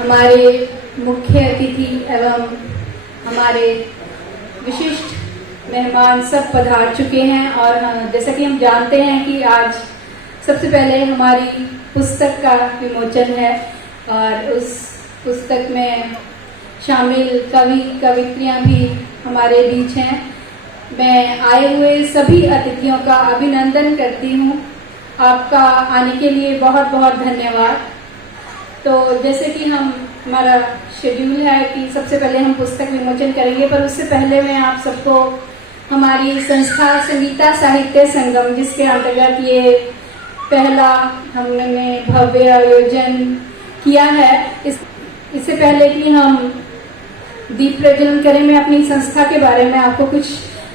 हमारे मुख्य अतिथि एवं हमारे विशिष्ट मेहमान सब पधार चुके हैं और जैसा कि हम जानते हैं कि आज सबसे पहले हमारी पुस्तक का विमोचन है और उस पुस्तक में शामिल कवि कवित्रियां भी हमारे बीच हैं। मैं आए हुए सभी अतिथियों का अभिनंदन करती हूँ। आपका आने के लिए बहुत बहुत धन्यवाद। तो जैसे कि हमारा शेड्यूल है कि सबसे पहले हम पुस्तक विमोचन करेंगे, पर उससे पहले मैं आप सबको हमारी संस्था संगीता साहित्य संगम, जिसके अंतर्गत ये पहला हमने भव्य आयोजन किया है, इससे पहले कि हम दीप प्रज्वलन करें, मैं अपनी संस्था के बारे में आपको कुछ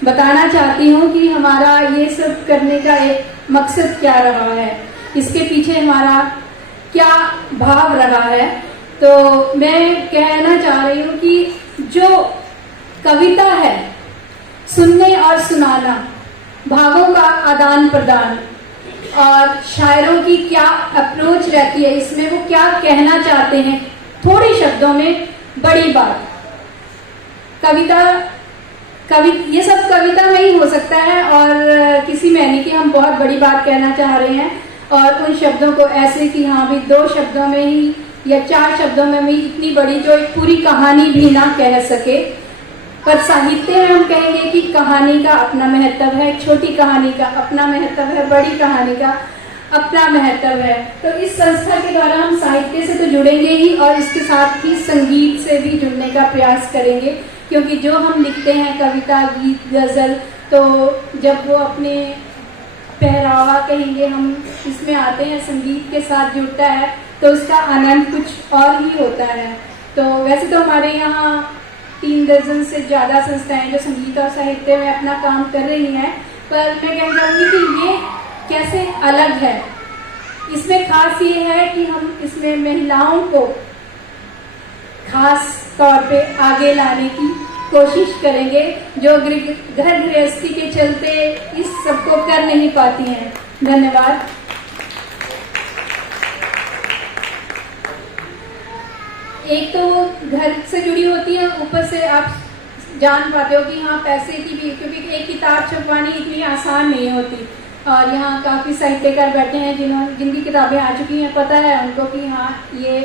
बताना चाहती हूँ कि हमारा ये सब करने का एक मकसद क्या रहा है, इसके पीछे हमारा क्या भाव रहा है। तो मैं कहना चाह रही हूँ कि जो कविता है, सुनने और सुनाना, भावों का आदान प्रदान और शायरों की क्या अप्रोच रहती है, इसमें वो क्या कहना चाहते हैं, थोड़े शब्दों में बड़ी बात। ये सब कविता में ही हो सकता है और किसी में नहीं कि हम बहुत बड़ी बात कहना चाह रहे हैं और उन शब्दों को ऐसे कि हाँ भी 2 शब्दों में ही या 4 शब्दों में भी इतनी बड़ी जो एक पूरी कहानी भी ना कह सके। पर साहित्य में हम कहेंगे कि कहानी का अपना महत्व है, छोटी कहानी का अपना महत्व है, बड़ी कहानी का अपना महत्व है। तो इस संस्था के द्वारा हम साहित्य से तो जुड़ेंगे ही और इसके साथ ही संगीत से भी जुड़ने का प्रयास करेंगे, क्योंकि जो हम लिखते हैं कविता, गीत, गजल, तो जब वो अपने पहरावा कहेंगे हम इसमें आते हैं, संगीत के साथ जुड़ता है तो उसका आनंद कुछ और ही होता है। तो वैसे तो हमारे यहाँ 3 दर्जन से ज़्यादा संस्थाएं जो संगीत और साहित्य में अपना काम कर रही हैं, पर मैं कहना चाहूँगी कि ये कैसे अलग है। इसमें खास ये है कि हम इसमें महिलाओं को खास तौर पे आगे लाने की कोशिश करेंगे, जो घर गृहस्थी के चलते इस सबको कर नहीं पाती हैं। धन्यवाद। एक तो घर से जुड़ी होती है, ऊपर से आप जान पाते हो कि हाँ पैसे की भी, क्योंकि एक किताब छपवानी इतनी आसान नहीं होती और यहाँ काफ़ी साहित्यकार बैठे हैं जिनकी किताबें आ चुकी हैं, पता है उनको कि हाँ ये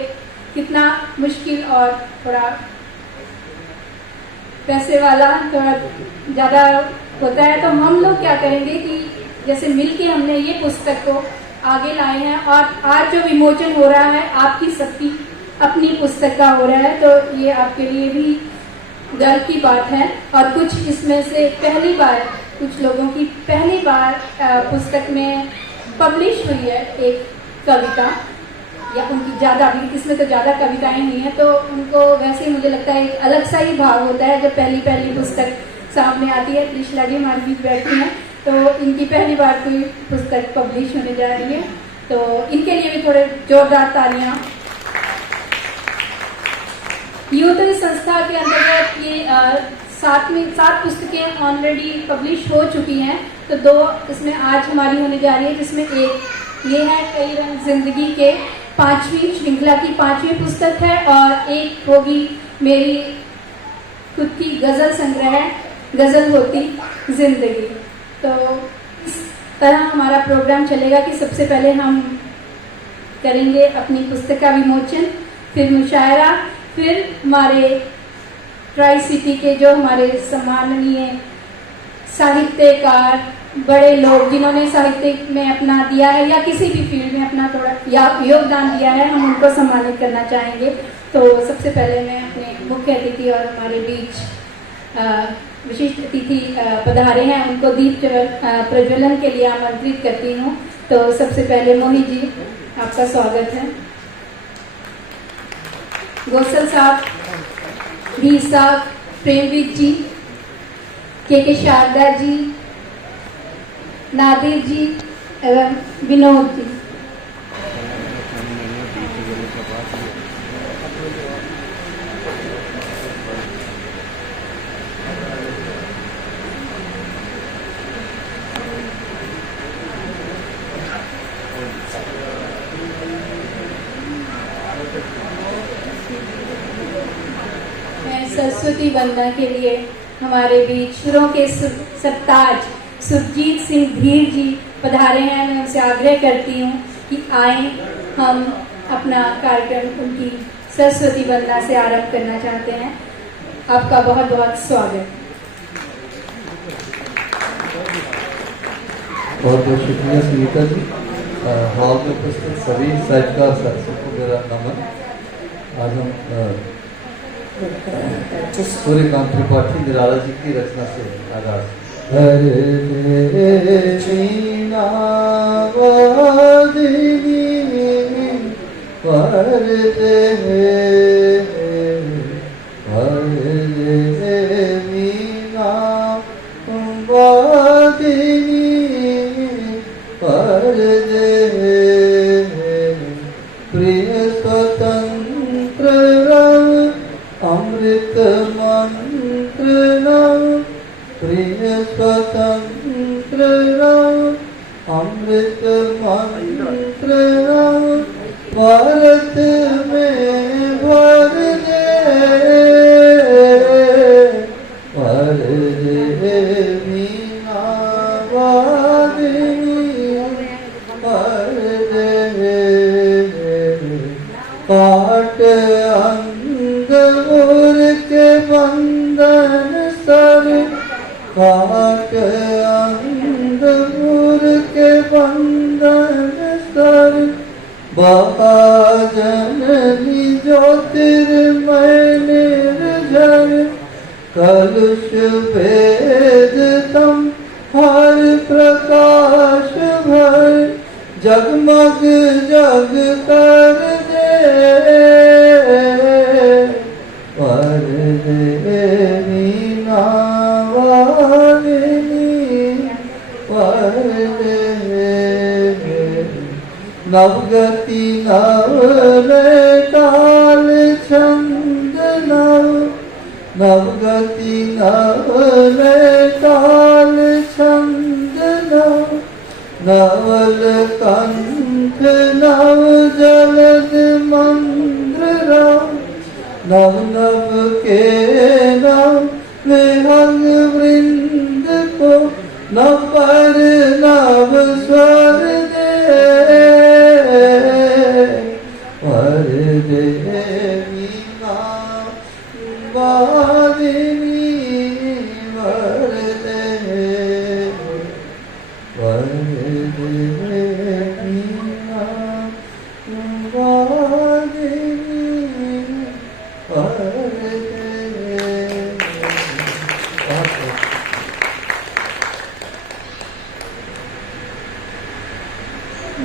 कितना मुश्किल और थोड़ा पैसे वाला थोड़ा ज़्यादा होता है। तो हम लोग क्या करेंगे कि जैसे मिलके हमने ये पुस्तक को आगे लाए हैं और आज जो विमोचन हो रहा है आपकी सबकी अपनी पुस्तक का हो रहा है, तो ये आपके लिए भी गर्व की बात है। और कुछ इसमें से पहली बार, कुछ लोगों की पहली बार पुस्तक में पब्लिश हुई है एक कविता, या उनकी ज़्यादा भी, इसमें तो ज़्यादा कविताएं हुई हैं, तो उनको वैसे ही मुझे लगता है एक अलग सा ही भाव होता है जब पहली पुस्तक सामने आती है। त्रिशला जी हमारे बीच बैठती हैं, तो इनकी पहली बार कोई पुस्तक पब्लिश होने जा रही है, तो इनके लिए भी थोड़े जोरदार तालियां। यूँ तो इस संस्था के अंतर्गत ये 7 पुस्तकें ऑलरेडी पब्लिश हो चुकी हैं, तो 2 इसमें आज हमारी होने जा रही है, जिसमें एक ये है कई रंग जिंदगी के 5वीं श्रृंखला की 5वीं पुस्तक है और एक होगी मेरी खुद की गजल संग्रह गजल होती जिंदगी। तो इस तरह हमारा प्रोग्राम चलेगा कि सबसे पहले हम करेंगे अपनी पुस्तक का विमोचन, फिर मुशायरा, फिर हमारे ट्राई सिटी के जो हमारे सम्माननीय साहित्यकार, बड़े लोग जिन्होंने साहित्य में अपना दिया है या किसी भी फील्ड में अपना थोड़ा या योगदान दिया है, हम उनको सम्मानित करना चाहेंगे। तो सबसे पहले मैं अपने मुख्य अतिथि और हमारे बीच विशिष्ट अतिथि पधारे हैं, उनको दीप प्रज्वलन के लिए आमंत्रित करती हूँ। तो सबसे पहले मोहित जी, आपका स्वागत है। गोसल साहब, भी साहब, प्रेमवीर जी, के शारदा जी, नादिर जी एवं विनोद जी। सरस्वती वंदना के लिए हमारे बीच सुरों के सरताज सुरजीत सिंह धीर जी पधारे हैं। मैं उनसे आग्रह करती हूँ कि आए, हम अपना कार्यक्रम उनकी सरस्वती वंदना से आरंभ करना चाहते हैं। आपका बहुत बहुत स्वागत। बहुत बहुत शुक्रिया सुनीता जी। हॉल में उपस्थित सभी साहित्यकार साथियों को मेरा नमन। आज हम सूर्यकांत त्रिपाठी निराला जी की रचना से आगाज। प्रिय स्वतंत्र अमृत मंत्र प्रिय स्वतंत्र अमृत मंत्र भारत में भर दे मीना वादिनी भर दे काट अंगूर के बंधन सर काट अंगूर के बंधन सर जननी ज्योतिर्मय निर्जर कलुष भेद तम हर प्रकाश भर जगमग जग कर दे पर मीना वालिनी पर नवगति नव ताल छंद नवगति नव ताल छंद नवल कंठ नव जलद मंद्र नव नव के नव विहंग वृंद को नव पर नव स्वर दे मीना वादिनी वर दे मीना वादिनी वर दे।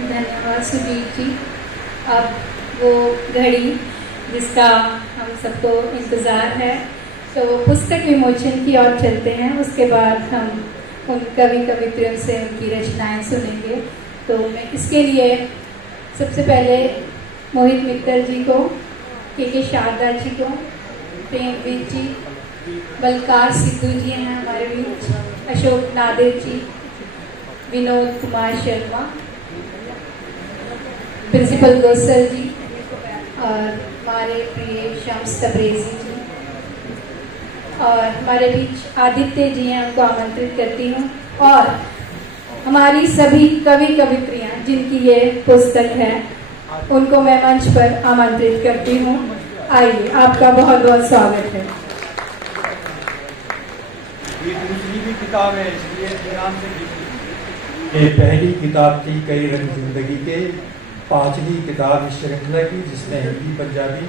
धन्यवाद सुजीत जी। अब वो घड़ी जिसका हम सबको इंतज़ार है, तो पुस्तक विमोचन की ओर चलते हैं। उसके बाद हम उन कवि कवित्रियों से उनकी रचनाएं सुनेंगे। तो मैं इसके लिए सबसे पहले मोहित मित्तल जी को, के शारदा जी को, प्रेमवीर जी, बलकार सिद्धू जी हैं हमारे बीच, अशोक नादिर जी, विनोद कुमार शर्मा, प्रिंसिपल गोसल जी और हमारे प्रिय शम्स तब्रेज़ी जी, और हमारे बीच आदित्य जी हैं, उनको आमंत्रित करती हूँ। और हमारी सभी कवि कवित्रियाँ जिनकी ये पुस्तक है, उनको मैं मंच पर आमंत्रित करती हूँ। आइए, आपका बहुत बहुत स्वागत है। ये दूसरी भी किताब है, इसलिए ध्यान से देखिए। ये पहली किताब थी कई रंग जिंदगी के, पांचवी किताब इस श्रृंखला की, जिसमें हिंदी, पंजाबी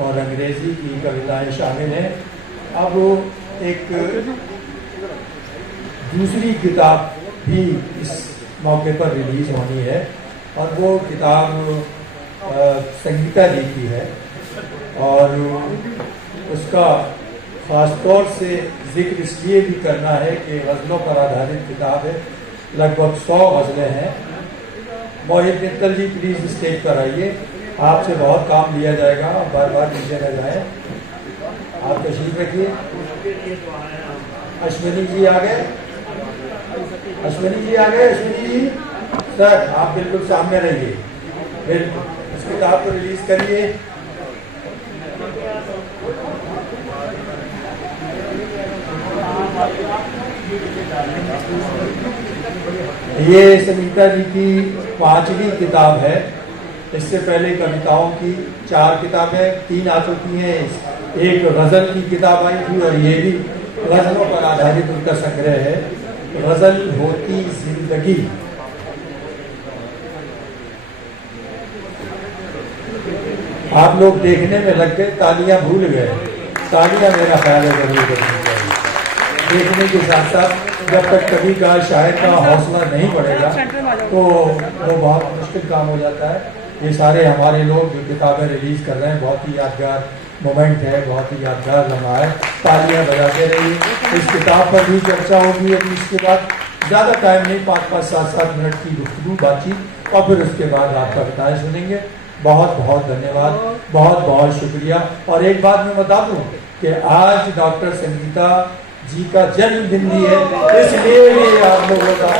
और अंग्रेजी की कविताएं शामिल हैं। अब एक दूसरी किताब भी इस मौके पर रिलीज होनी है, और वो किताब संगीता जी की है, और उसका खास तौर से जिक्र इसलिए भी करना है कि गज़लों पर आधारित किताब है। लगभग 100 गज़लें हैं। मोहित मित्तल जी प्लीज स्टेज पर आइए, आपसे बहुत काम लिया जाएगा, बार बार नीचे न जाए। आप तशरीफ रखिए। अश्विनी जी आ गए, अश्विनी जी आ गए। अश्विनी जी सर, आप बिल्कुल सामने रहिए, बिल्कुल इस किताब को रिलीज करिए। ये संगीता जी की 5वीं किताब है। इससे पहले कविताओं की 4 किताबें 3 आ चुकी हैं। एक गज़ल की किताब आई थी और ये भी गज़लों पर आधारित उनका संग्रह है, गज़ल होती जिंदगी। आप लोग देखने में लग गए, तालियां भूल गए। तालियां मेरा ख्याल है जरूर करनी चाहिए। देखने के साथ साथ जब तक कभी का शायर का हौसला नहीं बढ़ेगा तो वो बहुत मुश्किल काम हो जाता है। ये सारे हमारे लोग जो किताबें रिलीज कर रहे हैं, बहुत ही यादगार मोमेंट है, बहुत ही यादगार लम्हा है। तालियां बजाते रहिए। इस किताब पर भी चर्चा होगी अभी इसके बाद। ज़्यादा टाइम नहीं, 5-5, 7-7 मिनट की गुफ्तगू बातचीत, और फिर उसके बाद आप कविताएं सुनेंगे। बहुत बहुत धन्यवाद, बहुत बहुत शुक्रिया। और एक बात मैं बता दूं कि आज डॉक्टर संगीता जी का जन्मदिन भी है, इसलिए भी आप लोगों का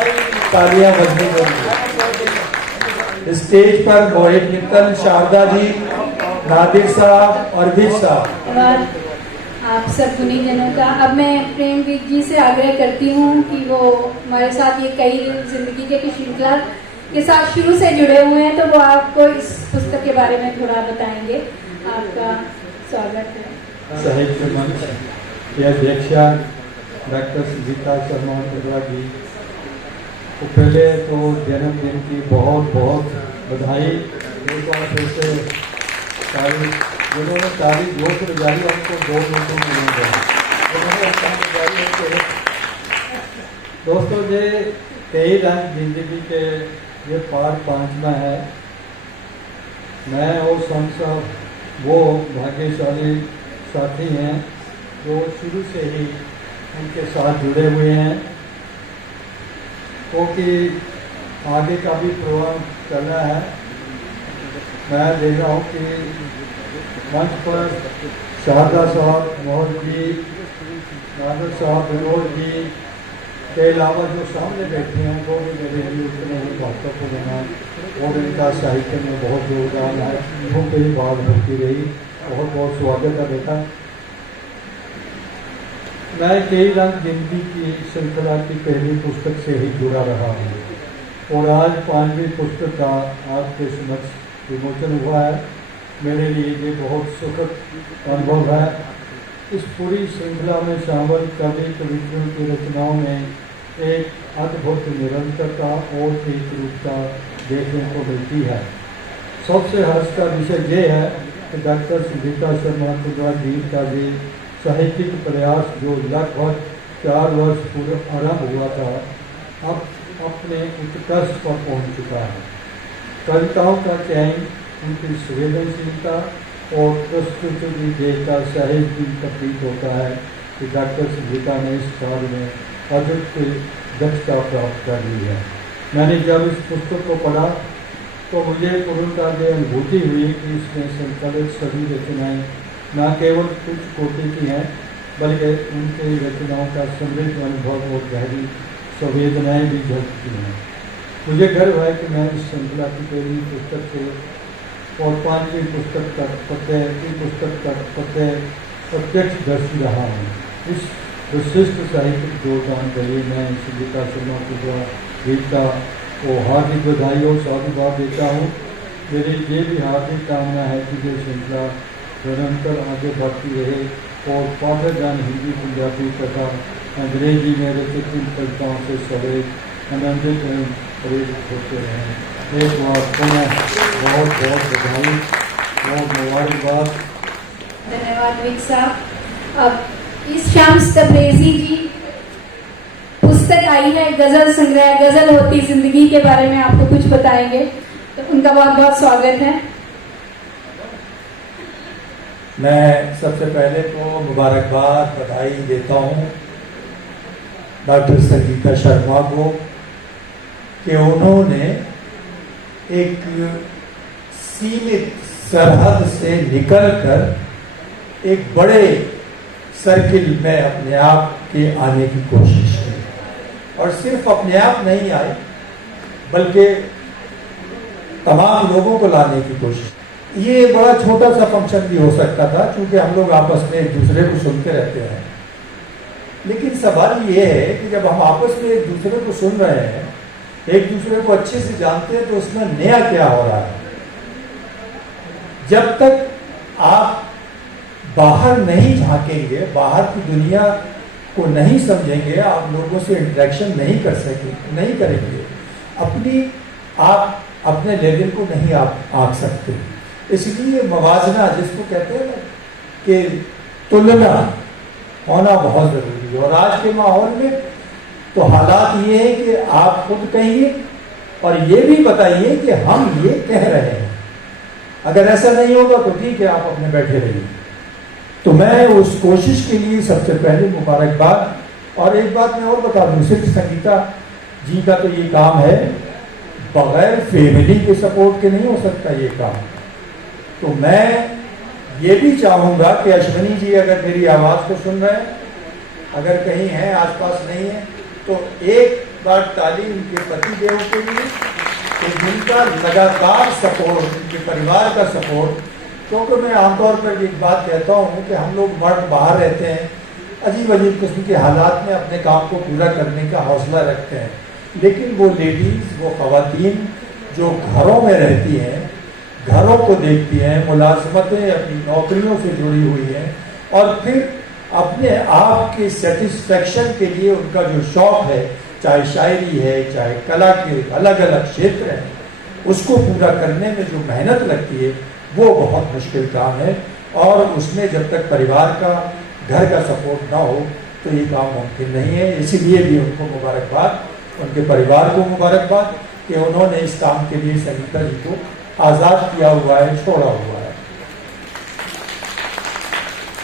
तालियां बजने लगी। स्टेज पर मोहित मित्तल, शारदा जी, नादिर साहब और अरविंद साहब, आप सब गुणीजनों का। अब मैं प्रेमवीर जी से आग्रह करती हूँ कि वो हमारे साथ ये कई जिंदगी के श्रृंखला के साथ शुरू से जुड़े हुए हैं, तो वो आपको इस पुस्तक के बारे में थोड़ा बताएंगे। आपका स्वागत है। साहित्य मंच के अध्यक्षा डॉक्टर संगीता शर्मा कुंद्रा जी को पहले तो जन्मदिन की बहुत बहुत बधाई। एक बार फिर से तारीख जिन्होंने तारीख 2 को जारी, हमको 2 मिनटों मिलेंगे दोस्तों। ये 23 रंग जिंदगी के ये पार्ट 5वां है। मैं और संत साहब वो भाग्यशाली साथी हैं जो शुरू से ही उनके साथ जुड़े हुए हैं, क्योंकि आगे का भी प्रोग्राम करना है। मैं देख रहा हूँ कि मंच पर शारदा साहब, मोहन जी, नादर साहब, विनोद जी के अलावा जो सामने बैठे हैं वो भी मेरे लिए उतने ही महत्वपूर्ण हैं। और इनका साहित्य में बहुत योगदान है, उनको ही बात होती रही। बहुत बहुत स्वागत है बेटा। मैं कई रंग जिंदगी की श्रृंखला की पहली पुस्तक से ही जुड़ा रहा हूँ और आज 5वीं पुस्तक का आपके समक्ष विमोचन हुआ है। मेरे लिए ये बहुत सुखद अनुभव है। इस पूरी श्रृंखला में शामिल कवि कवियों की रचनाओं में एक अद्भुत निरंतरता और एक रूपता देखने को मिलती है। सबसे हर्ष का विषय ये है कि डॉक्टर संगीता शर्मा कुंद्रा जी का ये साहित्यिक प्रयास जो लगभग 4 वर्ष पूर्व आरंभ हुआ था, अब अपने उत्कर्ष पर पहुंच चुका है। कविताओं का चयन उनकी संवेदनशीलता और प्रस्तुति देखकर सहज भी प्रतीत होता है कि डॉक्टर संगीता ने इस कार्य में अद्वितीय दक्षता प्राप्त कर ली है। मैंने जब इस पुस्तक को पढ़ा तो मुझे पूर्णतः ये अनुभूति हुई कि इसमें संकलित सभी रचनाएं न केवल कुछ कोटि की हैं, बल्कि उनके रचनाओं का समृद्ध अनुभव और गहरी संवेदनाएं भी झलकती हैं। मुझे गर्व है कि मैं इस श्रृंखला की पहली पुस्तक से और 5वीं पुस्तक तक प्रत्यक्ष दर्शी रहा हूँ। इस विशिष्ट साहित्यिक योगदान के लिए मैं संगीता शर्मा कुंद्रा गीता को हार्दिक बधाई और साधुवाद देता हूँ। मेरी ये भी हार्दिक कामना है कि ये श्रृंखला निरंतर आगे बढ़ती रहे और पाठकगण हिंदी, पंजाबी तथा अंग्रेजी में रचित कविताओं से सदैव आनंदित एवं प्रेरित होते रहें। एक बार पुनः बहुत बहुत बधाई और मुबारकबाद। धन्यवाद विक साहब। अब इस शाम तबरेजी जी पुस्तक आई है गजल संग्रह गजल होती जिंदगी के बारे में आपको कुछ बताएंगे, तो उनका बहुत बहुत स्वागत है। मैं सबसे पहले तो मुबारकबाद बधाई देता हूँ डॉक्टर संगीता शर्मा को कि उन्होंने एक सीमित सरहद से निकलकर एक बड़े सर्किल में अपने आप के आने की कोशिश की, और सिर्फ अपने आप नहीं आए बल्कि तमाम लोगों को लाने की कोशिश। ये बड़ा छोटा सा फंक्शन भी हो सकता था, क्योंकि हम लोग आपस में एक दूसरे को सुनते रहते हैं, लेकिन सवाल ये है कि जब हम आपस में एक दूसरे को सुन रहे हैं, एक दूसरे को अच्छे से जानते हैं, तो उसमें नया क्या हो रहा है? जब तक आप बाहर नहीं झांकेंगे, बाहर की दुनिया को नहीं समझेंगे, आप लोगों से इंटरेक्शन नहीं करेंगे, आप अपने लेवल को नहीं आप आंक सकते। इसलिए मवाजना, जिसको कहते हैं ना कि तुलना होना बहुत जरूरी है। और आज के माहौल में तो हालात ये है कि आप खुद कहिए और ये भी बताइए कि हम ये कह रहे हैं। अगर ऐसा नहीं होगा तो ठीक है, आप अपने बैठे रहिए। तो मैं उस कोशिश के लिए सबसे पहले मुबारकबाद। और एक बात मैं और बता दूं, सिर्फ संगीता जी का तो ये काम है, बगैर फैमिली के सपोर्ट के नहीं हो सकता ये काम। तो मैं ये भी चाहूंगा कि अश्विनी जी अगर मेरी आवाज को सुन रहे हैं, अगर कहीं हैं आसपास नहीं है, तो एक बार ताली उनके पति देव के लिए, कि जिनका लगातार सपोर्ट, उनके परिवार का सपोर्ट। क्योंकि मैं आमतौर पर एक बात कहता हूँ कि हम लोग मर्द बाहर रहते हैं, अजीब अजीब किस्म के हालात में अपने काम को पूरा करने का हौसला रखते हैं, लेकिन वो लेडीज़, वो ख़वातीन जो घरों में रहती हैं, घरों को देखती हैं, मुलाजमतें अपनी नौकरियों से जुड़ी हुई हैं, और फिर अपने आप के सेटिस्फेक्शन के लिए उनका जो शौक़ है, चाहे शायरी है, चाहे कला के अलग अलग क्षेत्र हैं, उसको पूरा करने में जो मेहनत लगती है, वो बहुत मुश्किल काम है। और उसमें जब तक परिवार का, घर का सपोर्ट ना हो तो ये काम मुमकिन नहीं है। इसीलिए भी उनको मुबारकबाद, उनके परिवार को मुबारकबाद कि उन्होंने इस काम के लिए संगीता जी को आज़ाद किया हुआ है, छोड़ा हुआ है।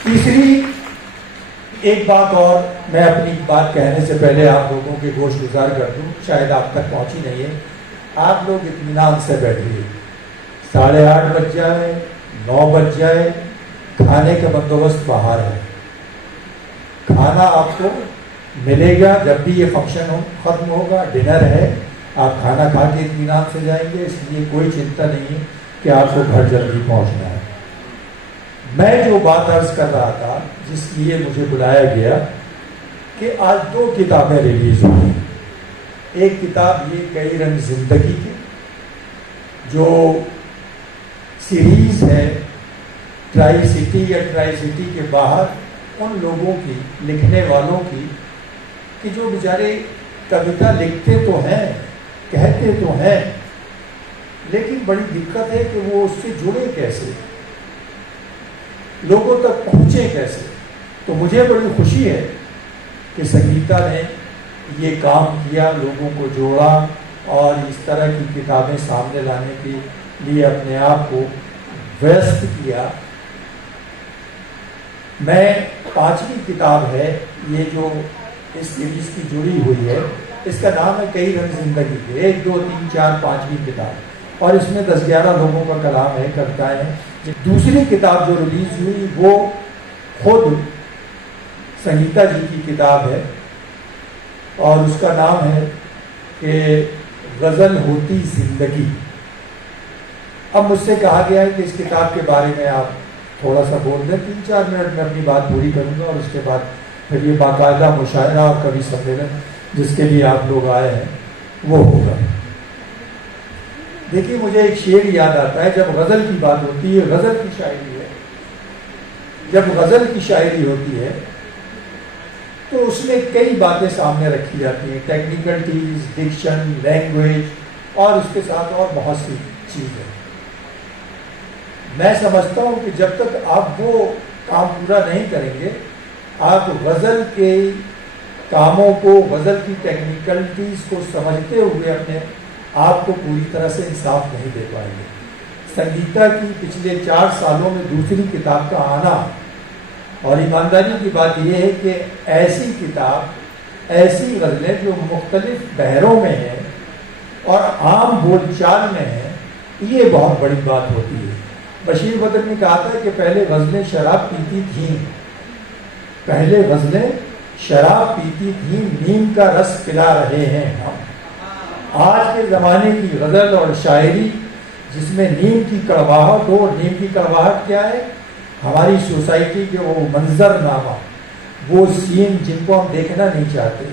तीसरी एक बात और मैं अपनी बात कहने से पहले आप लोगों के गोश गुजार कर दूं, शायद आप तक पहुंची नहीं है। आप लोग इत्मीनान से बैठिए, 8:30 बज जाए, 9 बज जाए, खाने का बंदोबस्त बाहर है, खाना आपको मिलेगा जब भी ये फंक्शन खत्म होगा, डिनर है, आप खाना खा के इत्मीनान से जाएंगे। इसलिए कोई चिंता नहीं है कि आपको घर जल्दी पहुंचना है। मैं जो बात अर्ज कर रहा था, जिस लिए मुझे बुलाया गया, कि आज 2 किताबें रिलीज हुई। एक किताब ये कई रंग जिंदगी की, जो सीरीज है ट्राई सिटी या ट्राई सिटी के बाहर उन लोगों की, लिखने वालों की, कि जो बेचारे कविता लिखते तो हैं, कहते तो हैं, लेकिन बड़ी दिक्कत है कि वो उससे जुड़े कैसे, लोगों तक पहुंचे कैसे। तो मुझे बड़ी खुशी है कि संगीता ने ये काम किया, लोगों को जोड़ा और इस तरह की किताबें सामने लाने के लिए अपने आप को व्यस्त किया। मैं 5वीं किताब है ये जो इस सीरीज की जुड़ी हुई है, इसका नाम है कई रंग जिंदगी के। 1, 2, 3, 4, 5वीं किताब, और इसमें 10-11 लोगों का कलाम है, कविताएं हैं। दूसरी किताब जो रिलीज हुई वो खुद संगीता जी की किताब है, और उसका नाम है कि गज़ल होती जिंदगी। अब मुझसे कहा गया है कि इस किताब के बारे में आप थोड़ा सा बोल दें, 3-4 मिनट में अपनी बात पूरी करूंगा, और उसके बाद फिर ये बाकायदा मुशायरा और कवि सम्मेलन जिसके लिए आप लोग आए हैं वो होगा। देखिए, मुझे एक शेर याद आता है, जब गज़ल की बात होती है, गज़ल की शायरी है, जब गज़ल की शायरी होती है तो उसमें कई बातें सामने रखी जाती हैं, टेक्निकलिटीज, डिक्शन, लैंग्वेज, और उसके साथ और बहुत सी चीज़ें। मैं समझता हूँ कि जब तक आप वो काम पूरा नहीं करेंगे, आप गज़ल के कामों को, गज़ल की टेक्निकलिटीज को समझते हुए अपने आप को पूरी तरह से इंसाफ नहीं दे पाएंगे। संगीता की पिछले 4 सालों में दूसरी किताब का आना, और ईमानदारी की बात यह है कि ऐसी किताब, ऐसी गज़लें जो मुख्तलिफ बहरों में हैं और आम बोलचाल में हैं, ये बहुत बड़ी बात होती है। बशीर बद्र ने कहा था कि पहले गज़लें शराब पीती थीं, पहले गज़लें शराब पीती थीं, नीम का रस पिला रहे हैं हम। आज के ज़माने की गज़ल और शायरी जिसमें नीम की कड़वाहट हो, नीम की कड़वाहट क्या है? हमारी सोसाइटी के वो मंजरनामा वो सीन जिनको हम देखना नहीं चाहते,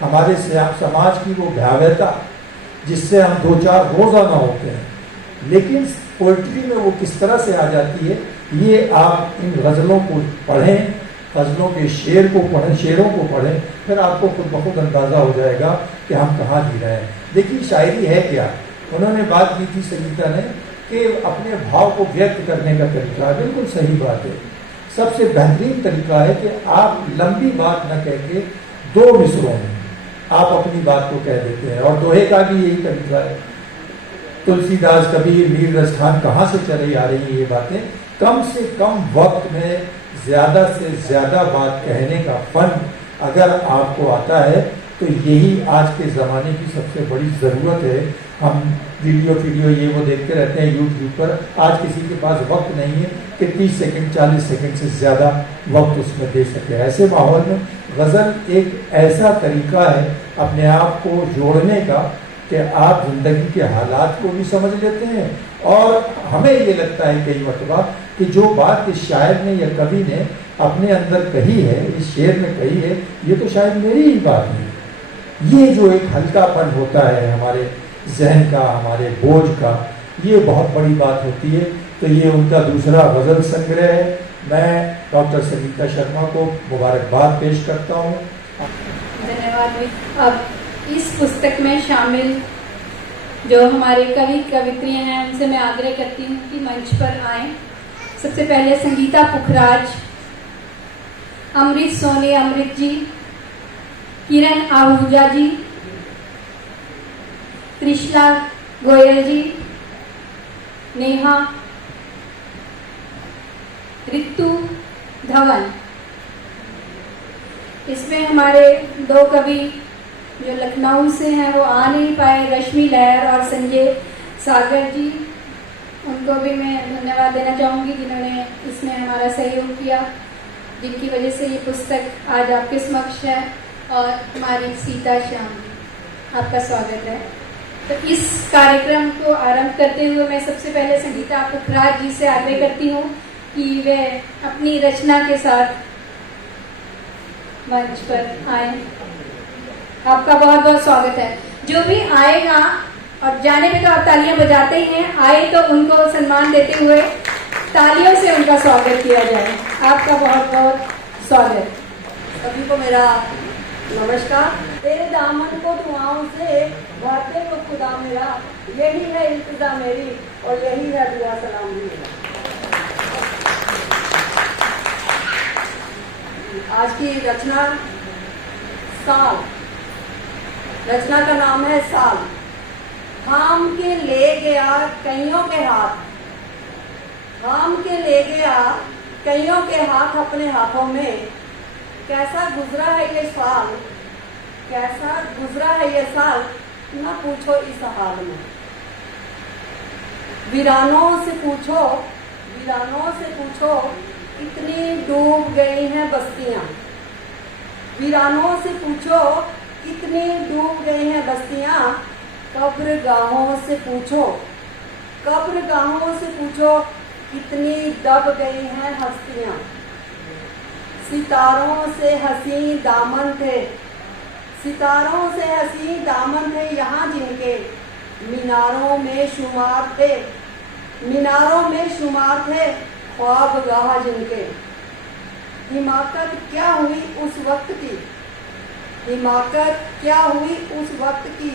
हमारे समाज की वो भयावहता जिससे हम दो चार रोजाना होते हैं, लेकिन पोइट्री में वो किस तरह से आ जाती है, ये आप इन गज़लों को पढ़ें, गज़लों के शेर को पढ़ें, शेरों को पढ़ें, फिर आपको खुद ब खुद अंदाज़ा हो जाएगा कि हम कहाँ जी रहे हैं। देखिए शायरी है क्या, उन्होंने बात की थी संगीता ने कि अपने भाव को व्यक्त करने का तरीका, बिल्कुल सही बात है। सबसे बेहतरीन तरीका है कि आप लंबी बात न कह के 2 मिसरों में आप अपनी बात को कह देते हैं, और दोहे का भी यही तरीका है। तुलसीदास, कबीर, मीर रसखान कहाँ से चली आ रही है ये बातें, कम से कम वक्त में ज़्यादा से ज़्यादा बात कहने का फन अगर आपको आता है तो यही आज के ज़माने की सबसे बड़ी ज़रूरत है। हम वीडियो ये वो देखते रहते हैं यूट्यूब पर, आज किसी के पास वक्त नहीं है कि 30 सेकंड 40 सेकंड से ज़्यादा वक्त उसमें दे सके। ऐसे माहौल में गज़ल एक ऐसा तरीका है अपने आप को जोड़ने का कि आप जिंदगी के हालात को भी समझ लेते हैं, और हमें ये लगता है कई मरतबा कि जो बात इस शायर ने या कवि ने अपने अंदर कही है, इस शेर में कही है, ये तो शायद मेरी ही बात है। ये जो एक हल्कापन होता है हमारे जहन का, हमारे बोझ का, ये बहुत बड़ी बात होती है। तो ये उनका दूसरा गज़ल संग्रह है। मैं डॉक्टर संगीता शर्मा को मुबारकबाद पेश करता हूँ। धन्यवाद। अब इस पुस्तक में शामिल जो हमारे कवि कवित्रियाँ हैं उनसे मैं आग्रह करती हूँ कि मंच पर आएं। सबसे पहले संगीता पुखराज, अमृत सोनी अमृत जी, किरण आहूजा जी, कृष्णा गोयल जी, नेहा, ऋतु धवन। इसमें हमारे 2 कवि जो लखनऊ से हैं वो आ नहीं पाए, रश्मि लहर और संजय सागर जी, उनको भी मैं धन्यवाद देना चाहूँगी जिन्होंने इसमें हमारा सहयोग किया, जिनकी वजह से ये पुस्तक आज आपके समक्ष है। और हमारी सीता श्याम, आपका स्वागत है। तो इस कार्यक्रम को आरंभ करते हुए मैं सबसे पहले संगीता पुखराज जी से आग्रह करती हूँ कि वे अपनी रचना के साथ मंच पर आए। आपका बहुत बहुत स्वागत है। जो भी आएगा, और जाने में तो आप तालियां बजाते ही हैं, आए तो उनको सम्मान देते हुए तालियों से उनका स्वागत किया जाए। आपका बहुत बहुत स्वागत। सभी को मेरा नमस्कार। तेरे दामन को दुआओं से भरते को खुदा मेरा, यही है इल्तिजा मेरी और यही है दुआ सलाम मेरा। आज की रचना साल, रचना का नाम है साल। थाम के ले गया कईयों के हाथ, थाम के ले गया कईयों के हाथ अपने हाथों में। कैसा गुजरा है ये साल, कैसा गुजरा है ये साल, न पूछो इस हाल में। वीरानों से पूछो, वीरानों से पूछो, कितनी डूब गई हैं बस्तियां। वीरानों से पूछो, कितनी डूब गई हैं बस्तियां। कब्रगाहों से पूछो, कब्रगाहों से पूछो, कितनी दब गई हैं हस्तियां। सितारों से हसी दामन थे, सितारों से हसी दामन थे यहाँ जिनके। मीनारों में शुमार थे, मीनारों में शुमार थे ख्वाबगाह जिनके। हिमाकत क्या हुई उस वक्त की, हिमाकत क्या हुई उस वक्त की,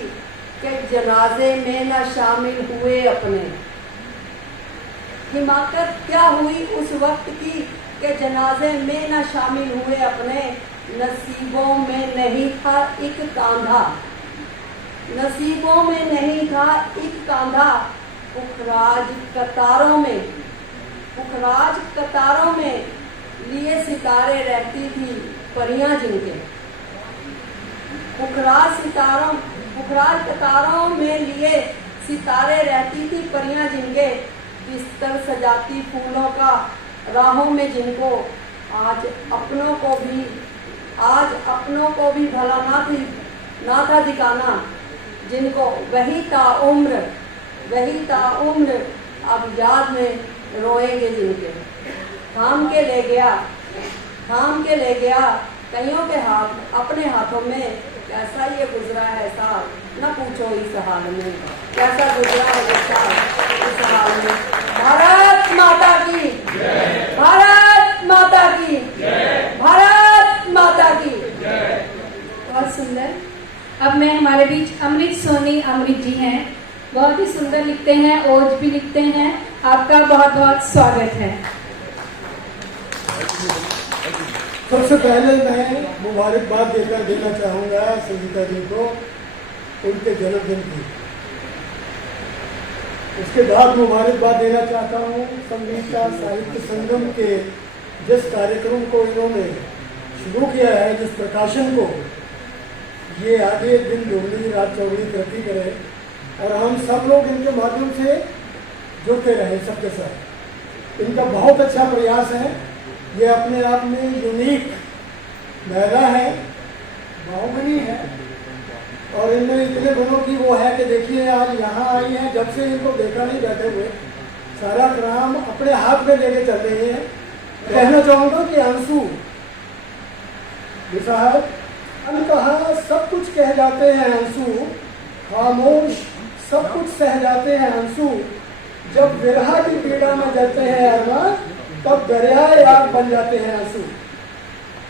कि जनाजे में न शामिल हुए अपने। हिमाकत क्या हुई उस वक्त की, कि जनाजे में न शामिल हुए अपने। नसीबों में नहीं था एक कांधा, नसीबों में नहीं था एक कांधा। पुखराज कतारों में, पुखराज कतारों में लिए सितारे रहती थी परियां जिनके। पुखराज सितारों, पुखराज कतारों में लिए सितारे रहती थी परियां जिनके। बिस्तर सजाती फूलों का राहों में जिनको। आज अपनों को भी, आज अपनों को भी भला ना था दिखाना जिनको। वही ताउम्र, वही ताउम्र अब याद में रोएंगे जिनके। थाम के ले गया, थाम के ले गया कईयों के हाथ अपने हाथों में कैसा ये गुजरा है साल, न पूछो इस हाल में कैसा गुजरा है ये साल इस हाल में। भारत माता की, भारत माता की, भारत माता की। बहुत सुंदर। अब मैं हमारे बीच अमृत सोनी अमृत जी हैं, बहुत ही सुंदर लिखते हैं, ओज भी लिखते हैं। आपका बहुत बहुत स्वागत है। सबसे पहले मैं मुबारकबाद देना चाहूँगा संगीता जी को उनके जन्मदिन की। उसके बाद मुबारकबाद देना चाहता हूँ संगीत का साहित्य संगम के जिस कार्यक्रम को इन्होंने शुरू किया है, जिस प्रकाशन को, ये आगे दिन दोगुनी रात चौगुनी तरक्की करे और हम सब लोग इनके माध्यम से जुड़ते रहें सबके साथ। इनका बहुत अच्छा प्रयास है। ये अपने आप में यूनिक महिला है, बाहुबली है और इनमें इतने गुणों की वो है कि देखिए आज यहाँ आई हैं, जब से इनको देखा नहीं बैठे हुए, सारा काम अपने हाथ में लेके चल रही हैं। कहना चाहूँगा कि अंशु साहब, हम कहा सब कुछ कह जाते हैं अंशु, खामोश सब कुछ सह जाते हैं अंशु, जब विरहा की पीड़ा में जलते हैं अरमा तब दरियाए आग बन जाते हैं आंसू।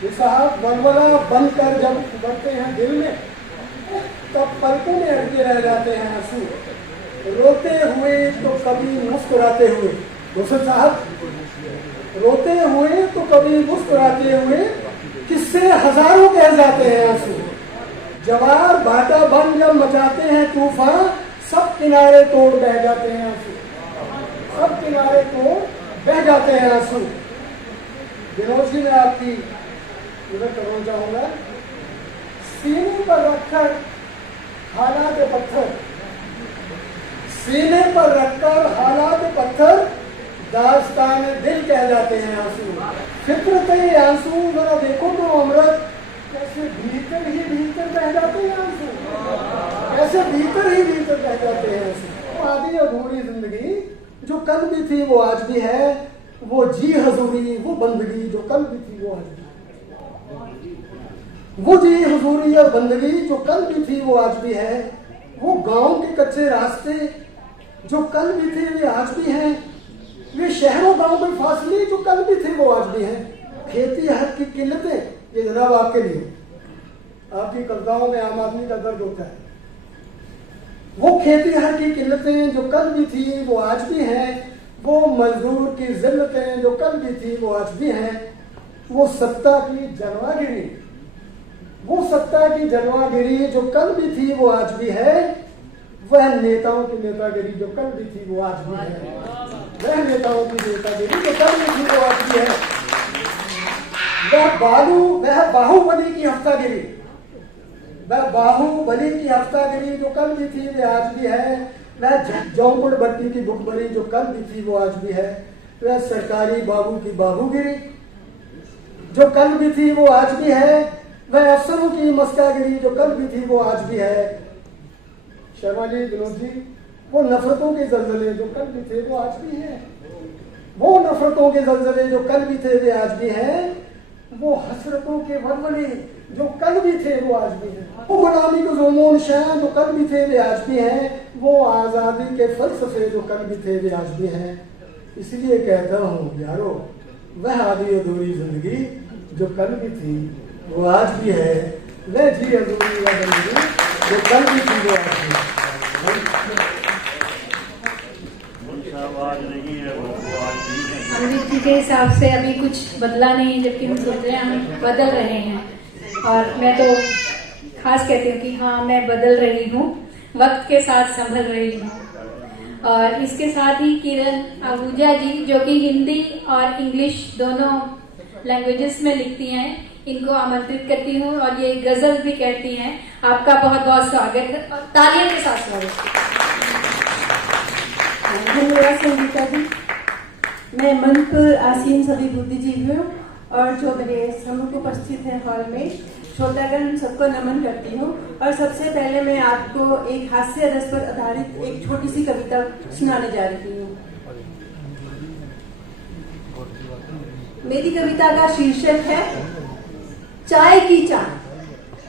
ये साहब वलवला बंद कर जब उभरते हैं दिल में तब पलकों में अटके रह जाते हैं आंसू, रोते हुए तो कभी मुस्कुराते हुए। दोस्त साहब, रोते हुए तो कभी मुस्कुराते हुए किससे हजारों कह जाते हैं आंसू, जवार बाटा बन जब मचाते हैं तूफान सब किनारे तोड़ बह जाते हैं आंसू, सब किनारे तोड़ बह जाते हैं आंसू। विनोद जी मैं आपकी मदद करना चाहूंगा। सीने पर रखकर हालात पत्थर, सीने पर रखकर हालात पत्थर दास्तान दिल कह जाते हैं आंसू, फितरत आंसू जरा देखो तो अमृत कैसे भीतर ही भीतर बह जाते हैं आंसू, कैसे भीतर ही भीतर बह जाते हैं आंसू। आधी अधूरी जिंदगी जो कल भी थी वो आज भी है, वो जी हजूरी वो बंदगी जो कल भी थी वो आज भी है, वो जी हजूरी और बंदगी जो कल भी थी वो आज भी है, वो गांव के कच्चे रास्ते जो कल भी थे वे आज भी हैं, वे शहरों गांव के फासले जो कल भी थे वो आज भी हैं, खेती हक की किल्लतें, ये जनाब आपके लिए, आपकी कविताओं में आम आदमी का दर्द होता है, वो खेती हर की किल्लतें जो कल भी थी वो आज भी हैं, वो मजदूर की जिल्लतें जो कल भी थी वो आज भी हैं, वो सत्ता की जलवागिरी, वो सत्ता की जलवागिरी जो कल भी थी वो आज भी है, वह नेताओं की नेतागिरी जो कल भी थी वो आज भी है, वह नेताओं की नेतागिरी जो कल भी थी वो आज भी है, वह बाहुबली की हफ्तागिरी, वह बाहुबली की हफ्तागिरी जो कल भी थी वे आज भी है, वह जौनपुर भट्टी की भुखमरी जो कल भी थी वो आज भी है, वह सरकारी बाबू की बाबूगिरी जो कल भी थी वो आज भी है, वह अफसरों की मस्कागिरी जो कल भी थी वो आज भी है। शर्मा जी, विनोद जी, वो नफरतों के जलजले जो कल भी थे वो आज भी हैं, वो नफरतों के जलजले जो कल भी थे वे आज भी हैं, वो हसरतों के वलवले जो कल भी थे वो आज भी हैं, वो गुलामी के जुल्मों निशान जो कल भी थे वे आज भी हैं, वो आज़ादी के फलसफे जो कल भी थे वे आज भी हैं। इसलिए कहता हूँ यारो, वह आधी अधूरी जिंदगी जो कल भी थी वो आज भी है, वह जी अधूरी जिंदगी जो कल भी थी वो आज भी है। अमृत जी के हिसाब से अभी कुछ बदला नहीं, जबकि हम सोच रहे हैं हम बदल रहे हैं, और मैं तो खास कहती हूँ कि हाँ मैं बदल रही हूँ, वक्त के साथ संभल रही हूँ। और इसके साथ ही किरण आहूजा जी जो कि हिंदी और इंग्लिश दोनों लैंग्वेजेस में लिखती हैं, इनको आमंत्रित करती हूँ और ये गजल भी कहती हैं। आपका बहुत बहुत स्वागत है और तालियों के साथ स्वागत। धन्यवाद संगीता जी। मैं मंच पर आसीन सभी बुद्धिजीवी हूँ और जो मेरे सम्मुख उपस्थित है हॉल में श्रोतागण सबको नमन करती हूँ। और सबसे पहले मैं आपको एक हास्य रस पर आधारित एक छोटी सी कविता सुनाने जा रही हूँ। मेरी कविता का शीर्षक है चाय की चाय,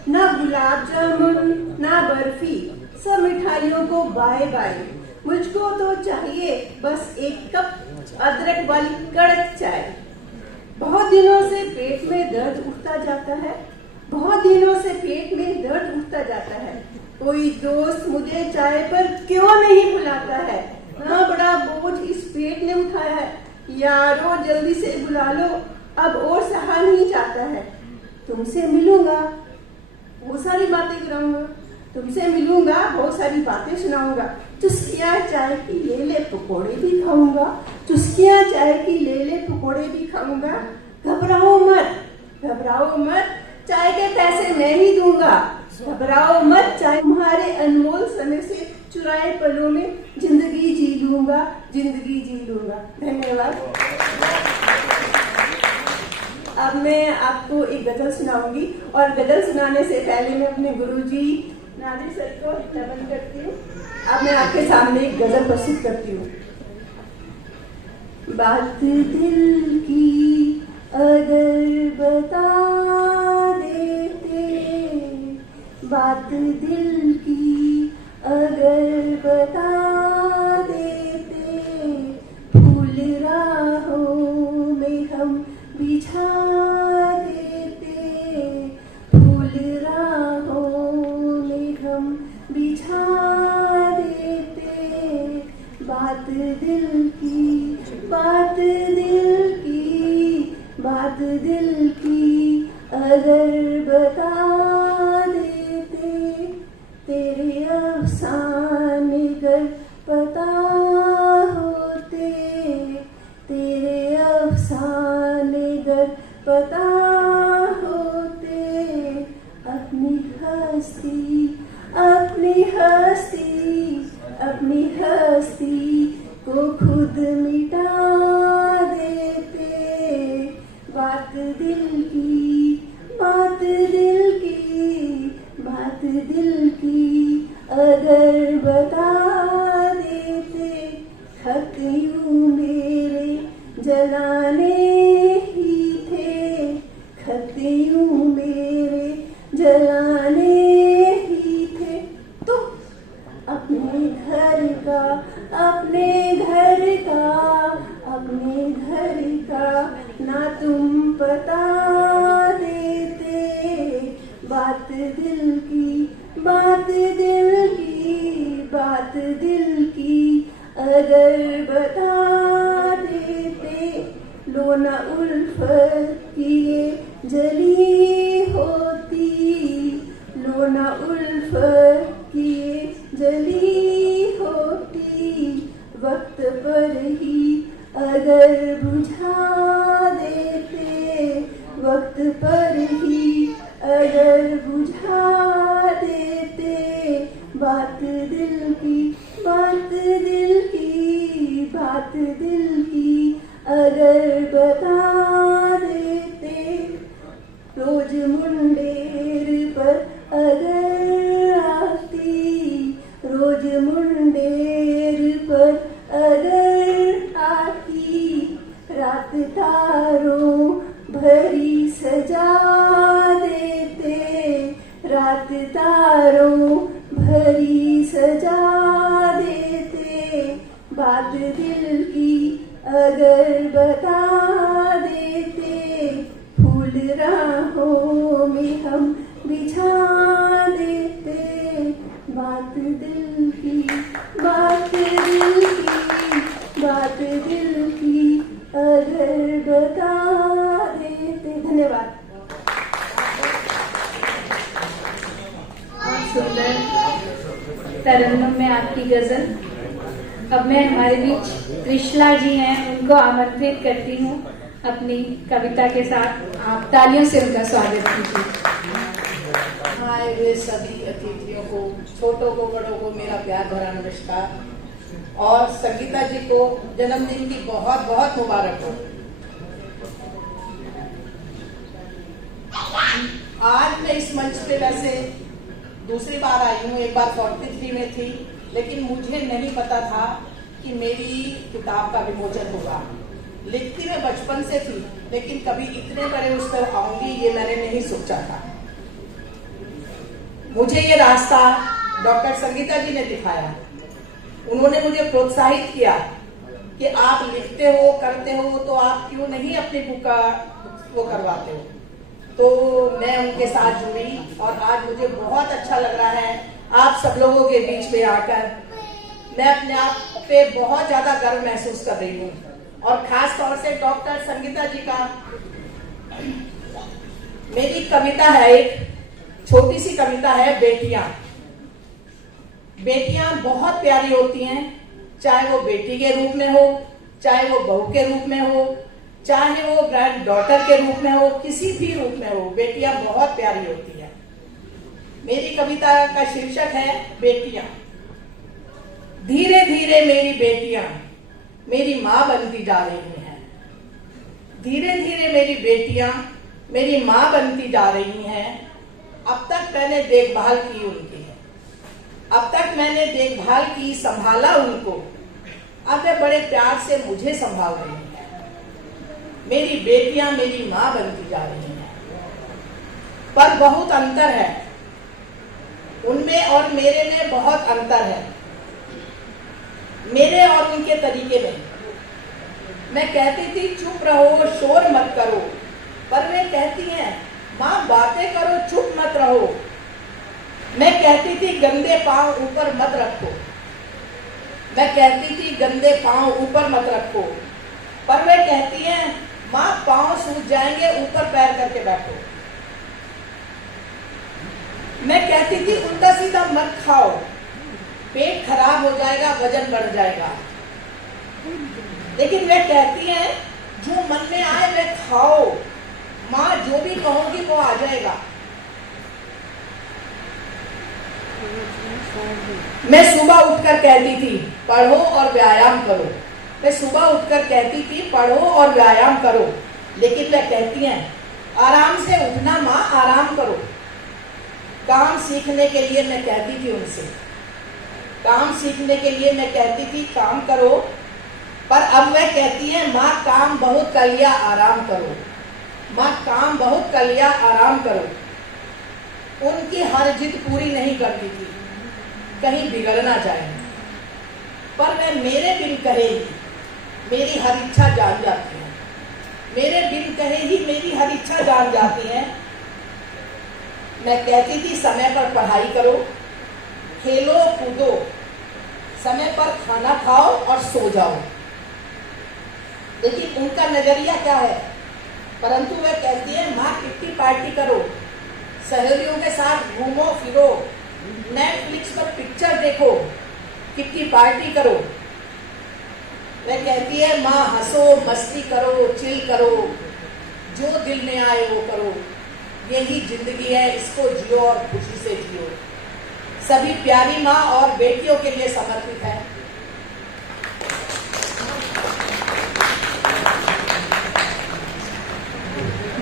ना गुलाब जामुन ना बर्फी, सब मिठाइयों को बाय बाय। मुझको तो चाहिए बस एक कप अदरक वाली कड़क चाय। बहुत दिनों से पेट में दर्द उठता जाता है, बहुत दिनों से पेट में दर्द उठता जाता है। कोई दोस्त मुझे चाय पर क्यों नहीं बुलाता है? हाँ, बड़ा बोझ इस पेट ने उठाया है। यारो जल्दी से बुला लो, अब और सहा नहीं जाता है। तुमसे मिलूंगा, बहुत सारी बातें कराऊंगा, तुमसे मिलूंगा, बहुत सारी बातें सुनाऊंगा। चुस्कियां चाय की ले ले पकौड़े भी खाऊंगा, चुस्कियां चाय की ले ले पकौड़े भी खाऊंगा। घबराओ मत, घबराओ मत, चाय के पैसे मैं ही दूंगा। घबराओ मत, चाय तुम्हारे अनमोल समय से चुराए पलों में जिंदगी जी लूंगा, जिंदगी जी लूंगा। धन्यवाद। अब मैं आपको एक गजल सुनाऊंगी और गजल सुनाने से पहले मैं अपने गुरुजी नादिर सर को नमन करती हूँ। अब मैं आपके सामने एक गजल प्रस्तुत करती हूँ। बात दिल की अगर बता देते, बात दिल की अगर बता देते, फूल राहों में हम बिछा देते, फूल राहों में हम बिछा देते। बात दिल की, बात दिल की, बात दिल की अगर बता देते, तेरे अफसाने गर पता होते, तेरे अफसाने गर पता होते। अपनी हस्ती, अपनी हस्ती, अपनी हस्ती को खुद मिटा देते। बात दिल की, बात दिल की, बात दिल की अगर बता देते, खत यूं मेरे जलाने ही थे, खत यूं मेरे जलाने ही थे। तो अपने घर का, अपने घर का, अपने घर का ना तुम पता देते। बात दिल की, बात दिल की, बात दिल की अगर बता देते, लो ना उल्फत की ये जली होती, लो ना उल्फत की ये जली होती। वक्त पर ही अगर बुझा देते, वक्त पर ही अगर बुझा देते। बात दिल की, बात दिल की, बात दिल की अगर बता देते। रोज मुंडेर पर अगर आती, रोज मुंडेर पर अगर आती, रात तारों भरी सजा देते, रात तारों भरी सजा देते। बात दिल की अगर बता देते, फूल राहों में हम बिछा देते। बात दिल की, बात दिल की, बात दिल की अगर बता देते। धन्यवाद। सुंदर तरन्नुम में आपकी गजल। अब मैं हमारे बीच त्रिशला जी हैं, उनको आमंत्रित करती हूँ अपनी कविता के साथ। आप तालियों से उनका स्वागत कीजिए। आए हुए सभी अतिथियों को, छोटों को बड़ों को मेरा प्यार भरा नमस्कार और संगीता जी को जन्मदिन की बहुत बहुत मुबारक हो। आज मैं इस मंच पे वैसे दूसरी बार आई हूँ, एक बार 43 में थी, लेकिन मुझे नहीं पता था कि मेरी किताब का विमोचन होगा। लिखती मैं बचपन से थी, लेकिन कभी इतने बड़े उस पर आऊंगी ये मैंने नहीं सोचा था। मुझे ये रास्ता डॉक्टर संगीता जी ने दिखाया। उन्होंने मुझे प्रोत्साहित किया कि आप लिखते हो, करते हो, तो आप क्यों नहीं अपनी बुक का वो करवाते हो। तो मैं उनके साथ जुड़ी और आज मुझे बहुत अच्छा लग रहा है आप सब लोगों के बीच में आकर। मैं अपने आप पे बहुत ज्यादा गर्व महसूस कर रही हूँ और खास तौर से डॉक्टर संगीता जी का। मेरी कविता है, एक छोटी सी कविता है, बेटियां। बेटियां बहुत प्यारी होती हैं, चाहे वो बेटी के रूप में हो, चाहे वो बहू के रूप में हो, चाहे वो ग्रैंड डॉटर के रूप में हो, किसी भी रूप में हो, बेटियां बहुत प्यारी होती हैं। मेरी कविता का शीर्षक है बेटियां। धीरे धीरे मेरी बेटियां मेरी माँ बनती जा रही हैं। धीरे धीरे मेरी बेटियां मेरी माँ बनती जा रही हैं। अब तक मैंने देखभाल की उनकी, अब तक मैंने देखभाल की, संभाला उनको, अब वे बड़े प्यार से मुझे संभाल रही हैं। मेरी बेटियां मेरी माँ बनती जा रही हैं, पर बहुत अंतर है उनमें और मेरे में, बहुत अंतर है मेरे और उनके तरीके में। मैं कहती थी चुप रहो, शोर मत करो, पर वे कहती हैं माँ बातें करो, चुप मत रहो। मैं कहती थी गंदे पांव ऊपर मत रखो, मैं कहती थी गंदे पांव ऊपर मत रखो, पर वे कहती हैं माँ पांव सूज जाएंगे, ऊपर पैर करके बैठो। मैं कहती थी उल्टा सीधा मत खाओ, पेट खराब हो जाएगा, वजन बढ़ जाएगा, लेकिन वे कहती हैं जो मन में आए वे खाओ, माँ जो भी कहोगी वो आ जाएगा। मैं सुबह उठकर कहती थी पढ़ो और व्यायाम करो, मैं सुबह उठकर कहती थी पढ़ो और व्यायाम करो, लेकिन वे कहती हैं आराम से उठना माँ, आराम करो। काम सीखने के लिए मैं कहती थी उनसे, काम सीखने के लिए मैं कहती थी काम करो, पर अब वह कहती हैं माँ काम बहुत कर लिया, आराम करो, माँ काम बहुत कर लिया, आराम करो। उनकी हर जिद पूरी नहीं करती थी, कहीं बिगड़ ना जाए, पर वह मेरे बिन कहे ही मेरी हर इच्छा जान जाती है, मेरे बिन कहे ही मेरी हर इच्छा जान जाती है। मैं कहती थी समय पर पढ़ाई करो, खेलो कूदो, समय पर खाना खाओ और सो जाओ, लेकिन उनका नजरिया क्या है, परंतु वह कहती है माँ किट्टी पार्टी करो, सहेलियों के साथ घूमो फिरो, नेटफ्लिक्स पर पिक्चर देखो, किट्टी पार्टी करो। वह कहती है माँ हंसो, मस्ती करो, चिल करो, जो दिल में आए वो करो, यही जिंदगी है, इसको जियो और खुशी से जियो। सभी प्यारी माँ और बेटियों के लिए समर्पित है।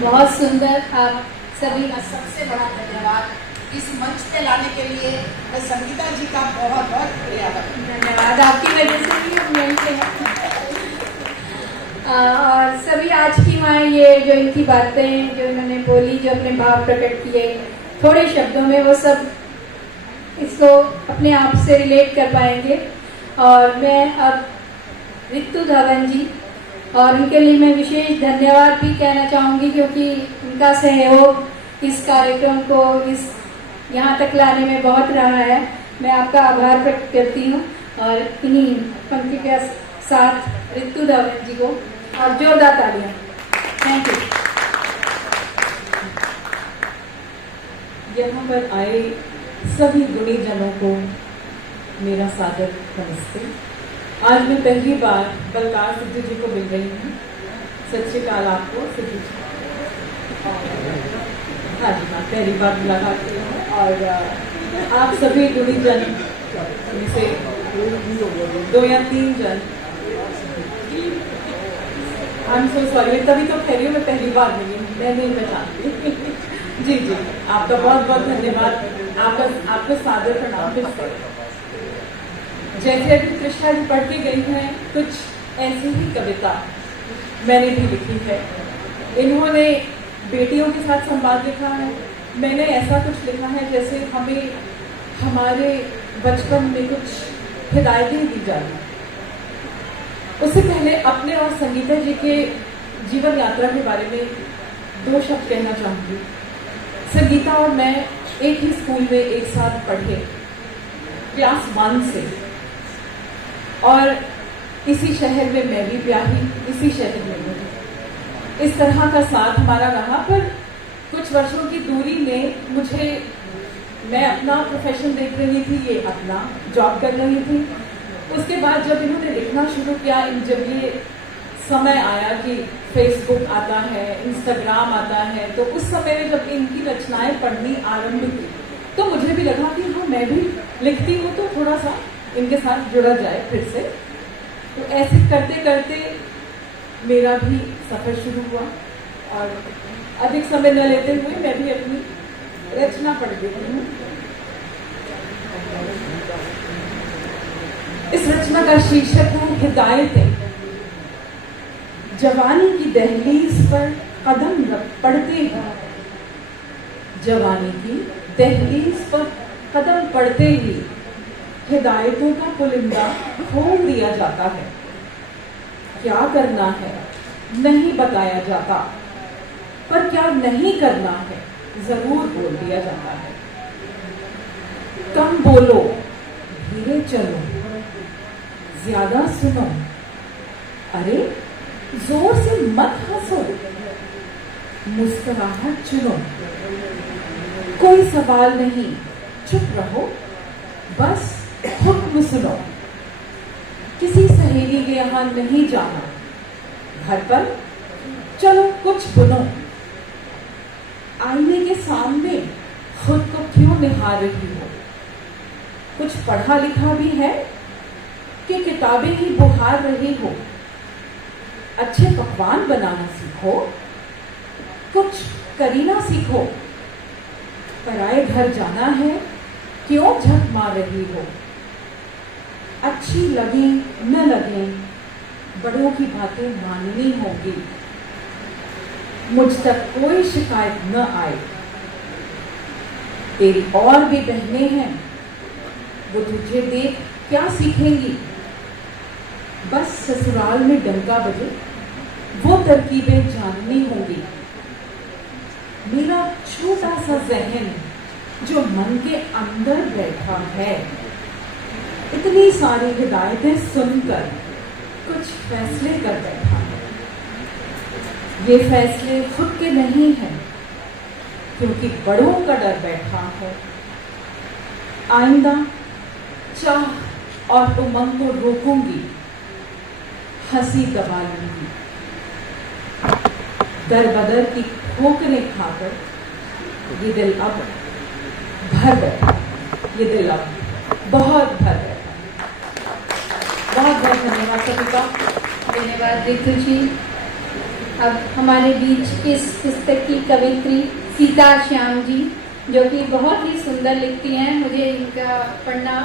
बहुत सुंदर। आप सभी का सबसे बड़ा धन्यवाद इस मंच पे लाने के लिए मैं संगीता जी का बहुत बहुत शुक्रिया करती हूँ। धन्यवाद, आपकी वजह से भी हम यहीं पे हैं। और सभी आज की माँ ये जो इनकी बातें जो इन्होंने बोली, जो अपने भाव प्रकट किए थोड़े शब्दों में, वो सब इसको अपने आप से रिलेट कर पाएंगे। और मैं अब रितु धवन जी और उनके लिए मैं विशेष धन्यवाद भी कहना चाहूँगी, क्योंकि उनका सहयोग इस कार्यक्रम को इस यहाँ तक लाने में बहुत रहा है। मैं आपका आभार प्रकट करती हूँ और इन्हीं पंक्ति के साथ रितु धवन जी को और जोरदार तालियां। Thank you. यहाँ पर आए सभी गुणीजनों को मेरा सादर नमस्ते। आज मैं पहली बार बलकार सिद्धू जी को मिल रही हूँ। सत श्री अकाल आपको सिद्धू जी। हाँ जी हाँ, पहली बार मुलाकात की है और आप सभी गुणीजन में से 2 या 3 जन, आई एम सो सॉरी, तभी तो कह रही हूँ मैं पहली बार मिली हूँ, मैं नहीं पहचानती। जी जी, आपका बहुत बहुत धन्यवाद, आपको सादर प्रणाम फिर से। जैसे अभी कृष्णा जी पढ़ के गई हैं कुछ ऐसी ही कविता मैंने भी लिखी है। इन्होंने बेटियों के साथ संवाद लिखा है, मैंने ऐसा कुछ लिखा है जैसे हमें हमारे बचपन में कुछ हिदायतें दी जाती। उससे पहले अपने और संगीता जी के जीवन यात्रा के बारे में 2 शब्द कहना चाहूँगी। संगीता और मैं एक ही स्कूल में एक साथ पढ़े, क्लास 1 से, और इसी शहर में मैं भी ब्याही, इसी शहर में भी। इस तरह का साथ हमारा रहा, पर कुछ वर्षों की दूरी में मैं अपना प्रोफेशन देख रही थी, ये अपना जॉब कर रही थी। उसके बाद जब इन्होंने लिखना शुरू किया, जब ये समय आया कि फेसबुक आता है, इंस्टाग्राम आता है, तो उस समय में जब इनकी रचनाएं पढ़नी आरंभ की तो मुझे भी लगा कि हाँ, मैं भी लिखती हूँ तो थोड़ा सा इनके साथ जुड़ा जाए फिर से। तो ऐसे करते करते मेरा भी सफर शुरू हुआ और अधिक समय न लेते हुए मैं भी अपनी रचना पढ़ देती हूँ। इस रचना का शीर्षक है हिदायतें। जवानी की दहलीज पर कदम पड़ते ही, जवानी की दहलीज पर कदम पड़ते ही हिदायतों का पुलिंदा खोल दिया जाता है। क्या करना है नहीं बताया जाता, पर क्या नहीं करना है जरूर बोल दिया जाता है। कम बोलो, धीरे चलो, ज्यादा सुनो, अरे जोर से मत हंसो, मुस्कुराहट चुनो, कोई सवाल नहीं, चुप रहो, बस हुक्म सुनो। किसी सहेली के यहाँ नहीं जाना, घर पर चलो कुछ बुनो। आईने के सामने खुद को क्यों निहार रही हो? कुछ पढ़ा लिखा भी है कि किताबें ही बुहार रही हो? अच्छे पकवान बनाना सीखो, कुछ करीना सीखो। पराए घर जाना है, क्यों झक मार रही हो? अच्छी लगे न लगे, बड़ों की बातें माननी होगी। मुझ तक कोई शिकायत न आए। तेरी और भी बहनें हैं, वो तुझे देख क्या सीखेंगी? बस ससुराल में डंका बजे, वो तरकीबें जाननी होंगी। मेरा छोटा सा जहन जो मन के अंदर बैठा है, इतनी सारी हिदायतें सुनकर कुछ फैसले कर बैठा है। ये फैसले खुद के नहीं हैं, क्योंकि बड़ों का डर बैठा है। आइंदा चाह और उमंग को रोकूंगी, हंसी दबा लूंगी। दर बदर की ठोकरें खाकर ये दिल अब भर बैठा, ये दिल अब बहुत भर बैठा। बहुत बहुत धन्यवाद सभी का। धन्यवाद रितु जी। अब हमारे बीच इस पुस्तक की कवित्री सीता श्याम जी, जो कि बहुत ही सुंदर लिखती हैं। मुझे इनका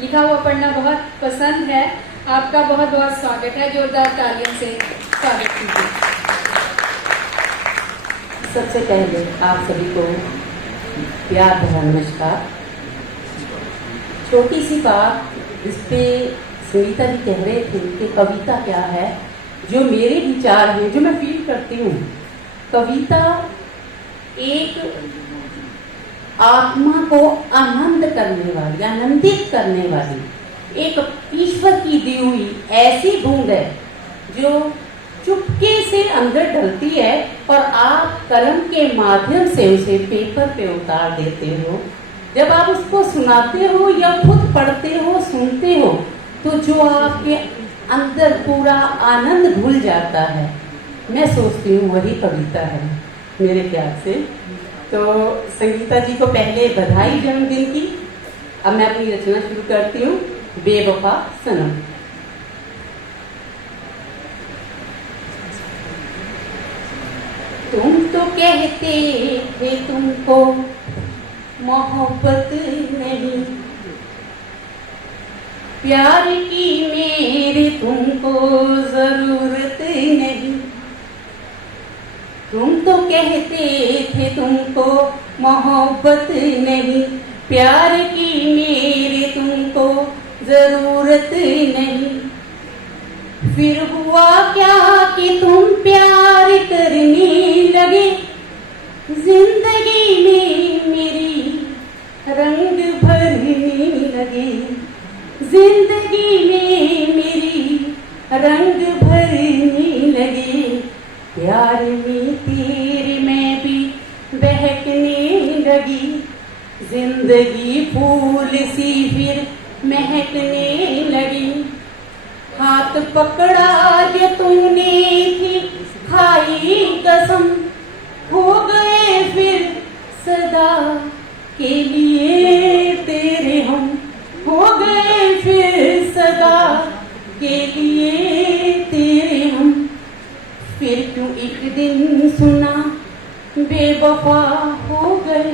लिखा हुआ पढ़ना बहुत पसंद है। आपका बहुत बहुत स्वागत है, जोरदार तालियों से स्वागत कीजिए। सबसे पहले आप सभी को प्यार भरा नमस्कार। छोटी सी बात इस पे सुनीता जी कह रहे थे कि कविता क्या है, जो मेरे विचार हैं, जो मैं फील करती हूँ। कविता एक आत्मा को आनंद करने वाली, आनंदित करने वाली, एक ईश्वर की दी हुई ऐसी बूंद है जो चुपके से अंदर ढलती है और आप कलम के माध्यम से उसे पेपर पे उतार देते हो। जब आप उसको सुनाते हो या खुद पढ़ते हो, सुनते हो, तो जो आपके अंदर पूरा आनंद घुल जाता है, मैं सोचती हूँ वही कविता है मेरे ख्याल से। तो संगीता जी को पहले बधाई जन्मदिन की। अब मैं अपनी रचना शुरू करती हूँ, बेवफा सनम। तुम तो कहते थे तुमको मोहब्बत नहीं, प्यार की मेरी तुमको जरूरत नहीं। तुम तो कहते थे तुमको मोहब्बत नहीं, प्यार की मेरी तुमको जरूरत नहीं। फिर हुआ क्या कि तुम प्यार करने लगे, जिंदगी में मेरी रंग भरने लगे, जिंदगी में मेरी रंग भरने लगे। प्यार में तेरे मैं भी बहकने लगी, जिंदगी फूल सी फिर महकने लगी। हाथ पकड़ा जो तूने थी खाई कसम, हो गए फिर सदा के लिए तेरे हम, हो गए फिर सदा के लिए तेरे हम। फिर क्यों एक दिन सुना बेवफा हो गए,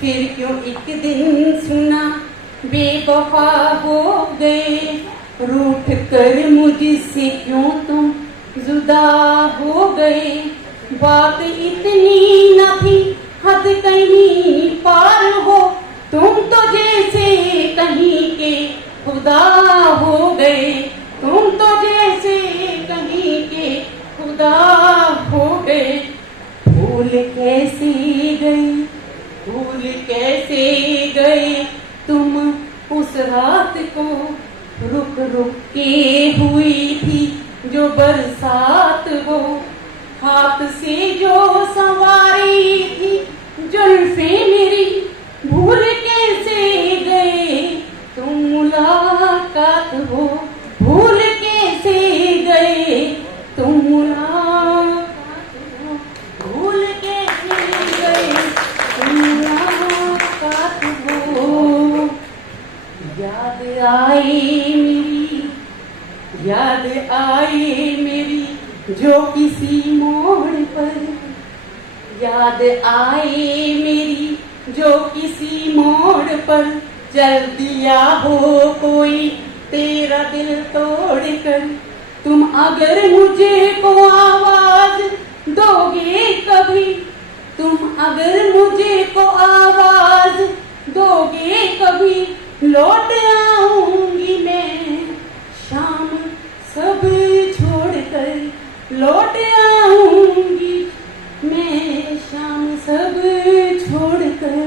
फिर क्यों एक दिन सुना बेवफा हो गए। रूठ कर मुझसे क्यों तुम जुदा हो गए, बात इतनी न थी हद कहीं पार हो, तुम तो जैसे कहीं के खुदा हो गए, तुम तो जैसे कहीं के खुदा हो गए। भूल कैसे गए, भूल कैसे गए तुम उस रात को, रुक रुक के हुई थी जो बरसात वो, हाथ से जो संवारी थी जुल्फे मेरी। भूल कैसे गए तुम मुलाकात हो, भूल कैसे गए तुम मुलाकात हो, भूल कैसे गए तुम मुलाकात हो। याद आई मेरी, याद आई मेरी जो किसी मोड़ पर, याद आई मेरी जो किसी मोड़ पर चल दिया हो कोई तेरा दिल तोड़ कर। तुम अगर मुझे को आवाज दोगे कभी, तुम अगर मुझे को आवाज दोगे कभी, लौट आऊंगी मैं शाम सब छोड़कर, लौट आऊंगी मैं शाम सब छोड़कर,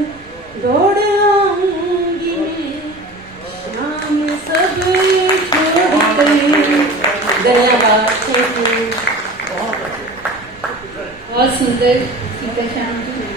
दौड़ आऊंगी मैं शाम सब छोड़कर। धन्यवाद। बहुत सुंदर सीता श्याम जी।